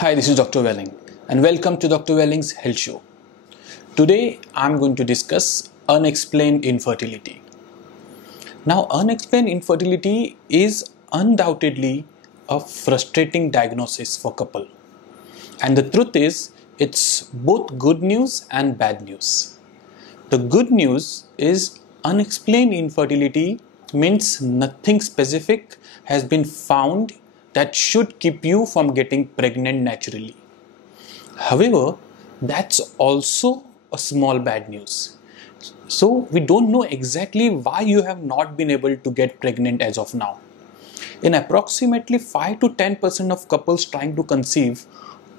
Hi, this is Dr. Welling and welcome to Dr. Welling's Health Show. Today I'm going to discuss unexplained infertility. Now, unexplained infertility is undoubtedly a frustrating diagnosis for couple. And the truth is, it's both good news and bad news. The good news is unexplained infertility means nothing specific has been found that should keep you from getting pregnant naturally. However, that's also a small bad news. So we don't know exactly why you have not been able to get pregnant as of now. In approximately 5 to 10% of couples trying to conceive,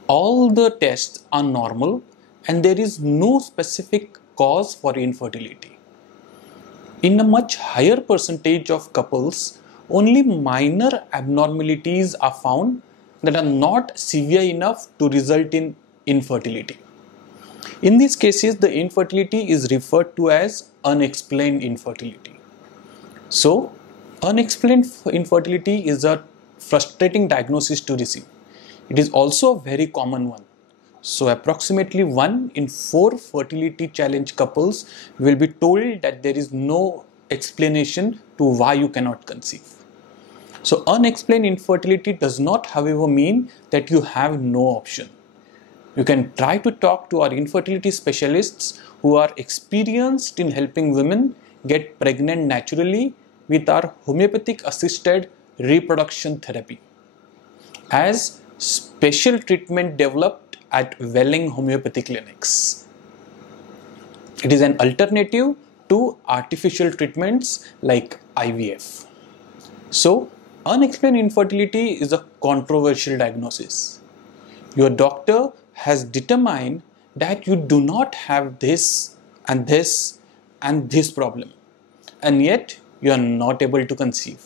all the tests are normal and there is no specific cause for infertility. In a much higher percentage of couples, only minor abnormalities are found that are not severe enough to result in infertility. In these cases, the infertility is referred to as unexplained infertility. So, unexplained infertility is a frustrating diagnosis to receive. It is also a very common one. So, approximately 1 in 4 fertility challenge couples will be told that there is no explanation to why you cannot conceive. So, unexplained infertility does not, however, mean that you have no option. You can try to talk to our infertility specialists who are experienced in helping women get pregnant naturally with our homeopathic assisted reproduction therapy as special treatment developed at Welling Homeopathy Clinics. It is an alternative to artificial treatments like IVF. So, unexplained infertility is a controversial diagnosis. Your doctor has determined that you do not have this and this and this problem, and yet you are not able to conceive.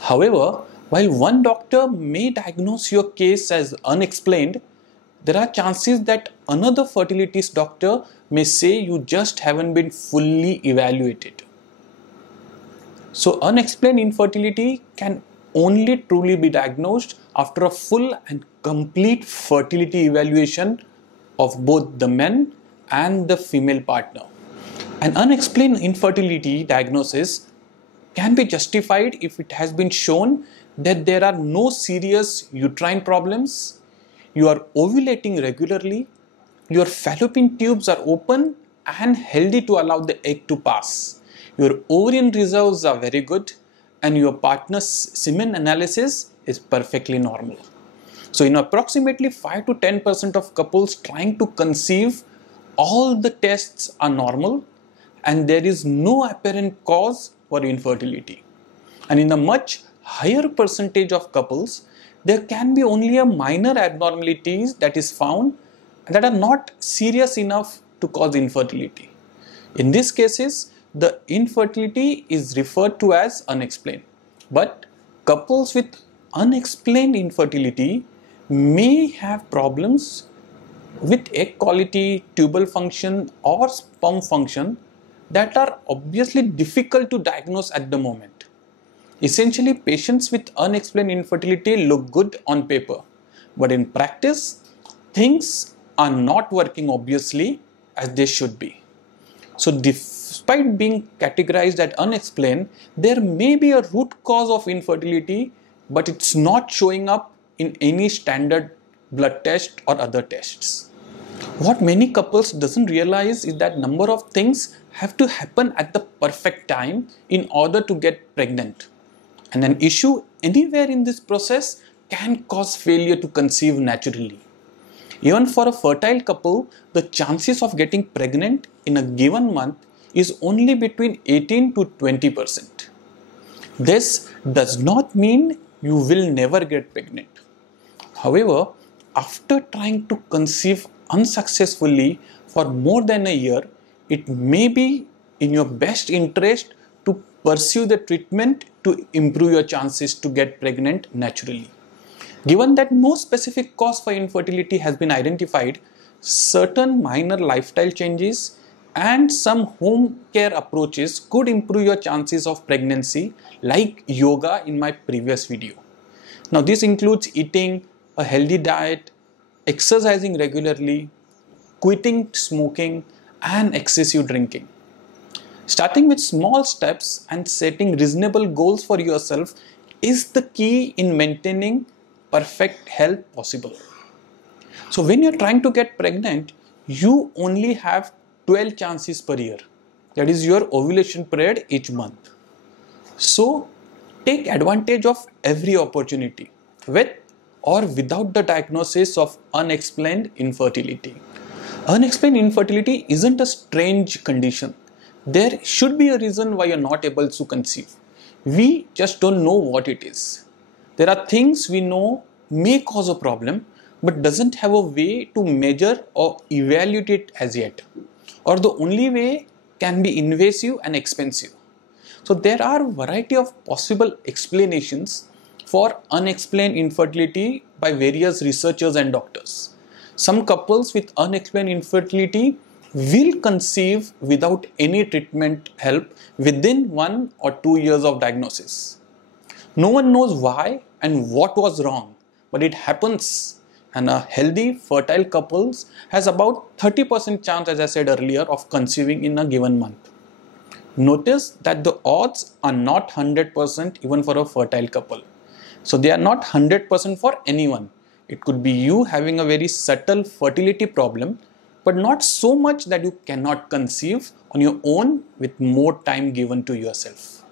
However, while one doctor may diagnose your case as unexplained, there are chances that another fertility doctor may say you just haven't been fully evaluated. So, unexplained infertility can only truly be diagnosed after a full and complete fertility evaluation of both the men and the female partner. An unexplained infertility diagnosis can be justified if it has been shown that there are no serious uterine problems, you are ovulating regularly, your fallopian tubes are open and healthy to allow the egg to pass, your ovarian reserves are very good, and your partner's semen analysis is perfectly normal. So in approximately 5 to 10% of couples trying to conceive, all the tests are normal and there is no apparent cause for infertility. And in a much higher percentage of couples, there can be only a minor abnormalities that is found that are not serious enough to cause infertility. In these cases, the infertility is referred to as unexplained. But couples with unexplained infertility may have problems with egg quality, tubal function or sperm function that are obviously difficult to diagnose at the moment. Essentially, patients with unexplained infertility look good on paper, but in practice, things are not working obviously as they should be. So, despite being categorized as unexplained, there may be a root cause of infertility, but it's not showing up in any standard blood test or other tests. What many couples doesn't realize is that number of things have to happen at the perfect time in order to get pregnant. And an issue anywhere in this process can cause failure to conceive naturally. Even for a fertile couple, the chances of getting pregnant in a given month is only between 18 to 20%. This does not mean you will never get pregnant. However, after trying to conceive unsuccessfully for more than a year, it may be in your best interest to pursue the treatment to improve your chances to get pregnant naturally. Given that no specific cause for infertility has been identified, certain minor lifestyle changes and some home care approaches could improve your chances of pregnancy, like yoga in my previous video. Now, this includes eating a healthy diet, exercising regularly, quitting smoking, and excessive drinking. Starting with small steps and setting reasonable goals for yourself is the key in maintaining perfect health possible. So when you're trying to get pregnant, you only have 12 chances per year. That is your ovulation period each month. So take advantage of every opportunity with or without the diagnosis of unexplained infertility. Unexplained infertility isn't a strange condition. There should be a reason why you're not able to conceive. We just don't know what it is. There are things we know may cause a problem but doesn't have a way to measure or evaluate it as yet. Or the only way can be invasive and expensive. So there are a variety of possible explanations for unexplained infertility by various researchers and doctors. Some couples with unexplained infertility will conceive without any treatment help within 1 or 2 years of diagnosis. No one knows why and what was wrong, but it happens, and a healthy fertile couple has about 30% chance, as I said earlier, of conceiving in a given month. Notice that the odds are not 100% even for a fertile couple. So they are not 100% for anyone. It could be you having a very subtle fertility problem, but not so much that you cannot conceive on your own with more time given to yourself.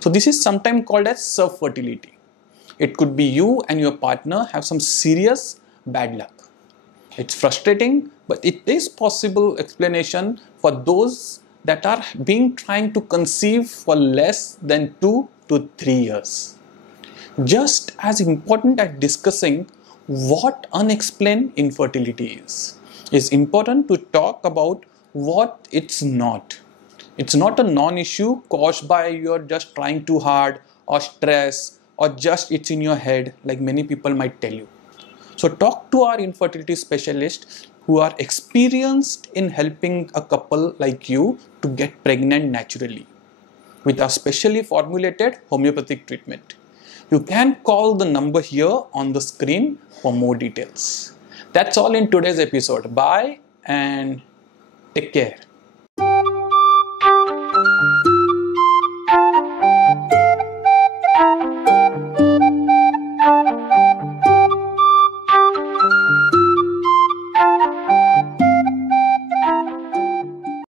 So this is sometimes called as subfertility. It could be you and your partner have some serious bad luck. It's frustrating, but it is possible explanation for those that are trying to conceive for less than 2 to 3 years. Just as important as discussing what unexplained infertility is important to talk about what it's not. It's not a non-issue caused by you're just trying too hard or stress or just it's in your head like many people might tell you. So talk to our infertility specialists who are experienced in helping a couple like you to get pregnant naturally with our specially formulated homeopathic treatment. You can call the number here on the screen for more details. That's all in today's episode. Bye and take care.